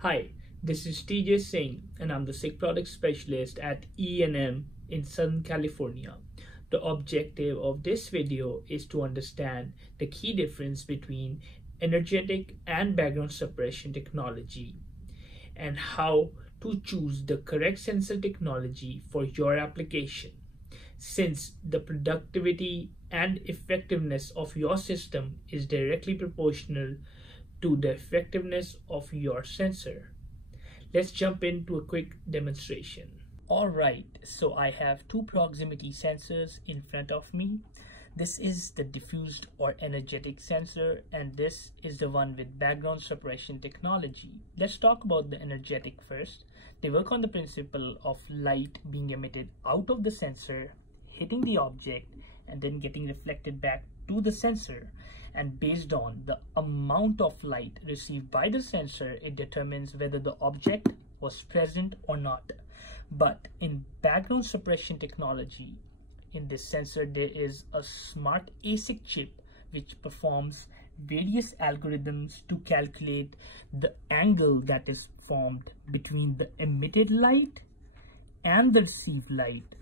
Hi, this is TJ Singh and I'm the SIG product specialist at EandM in Southern California. The objective of this video is to understand the key difference between energetic and background suppression technology and how to choose the correct sensor technology for your application, since the productivity and effectiveness of your system is directly proportional to the effectiveness of your sensor. Let's jump into a quick demonstration. Alright, so I have two proximity sensors in front of me. This is the diffused or energetic sensor, and this is the one with background suppression technology. Let's talk about the energetic first. They work on the principle of light being emitted out of the sensor, hitting the object, and then getting reflected back to the sensor. And based on the amount of light received by the sensor, it determines whether the object was present or not. But in background suppression technology, in this sensor, there is a smart ASIC chip which performs various algorithms to calculate the angle that is formed between the emitted light and the received light,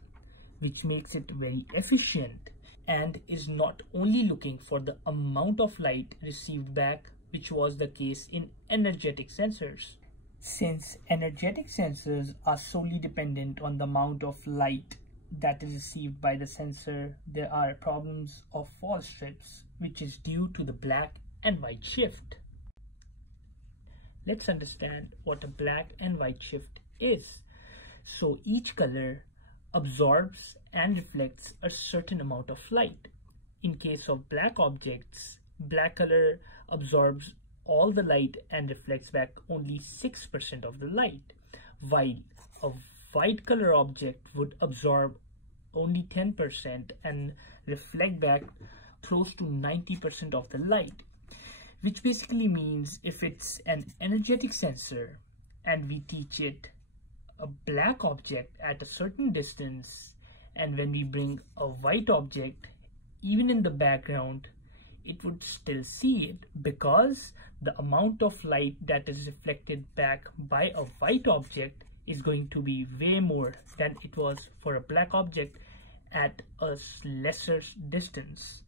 which makes it very efficient and is not only looking for the amount of light received back, which was the case in energetic sensors. Since energetic sensors are solely dependent on the amount of light that is received by the sensor, there are problems of fall strips, which is due to the black and white shift. Let's understand what a black and white shift is. So each color absorbs and reflects a certain amount of light. In case of black objects, black color absorbs all the light and reflects back only 6% of the light, while a white color object would absorb only 10% and reflect back close to 90% of the light, which basically means if it's an energetic sensor and we teach it a black object at a certain distance, and when we bring a white object even in the background, it would still see it, because the amount of light that is reflected back by a white object is going to be way more than it was for a black object at a lesser distance.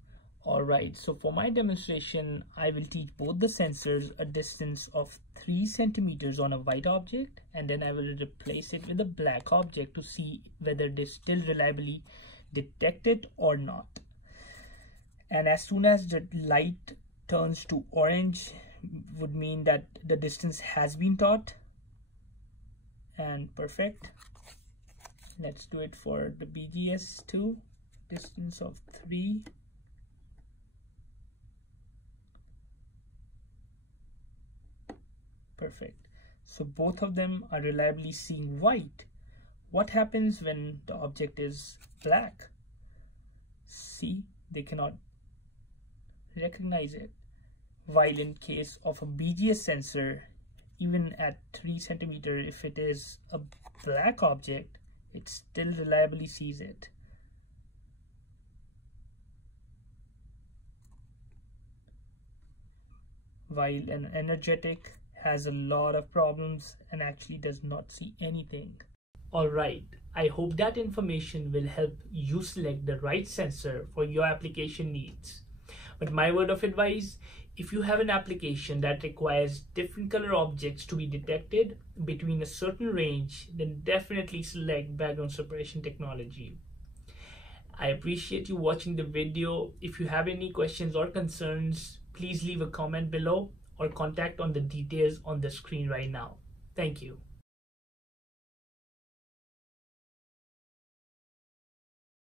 Alright, so for my demonstration, I will teach both the sensors a distance of 3 centimeters on a white object, and then I will replace it with a black object to see whether they still reliably detect it or not. And as soon as the light turns to orange, would mean that the distance has been taught. And perfect. Let's do it for the BGS too. Distance of 3. Perfect. So both of them are reliably seeing white. What happens when the object is black? See, they cannot recognize it. While in case of a BGS sensor, even at 3 centimeters, if it is a black object, it still reliably sees it. While an energetic has a lot of problems and actually does not see anything. Alright, I hope that information will help you select the right sensor for your application needs. But my word of advice, if you have an application that requires different color objects to be detected between a certain range, then definitely select background suppression technology. I appreciate you watching the video. If you have any questions or concerns, please leave a comment below or contact on the details on the screen right now. Thank you.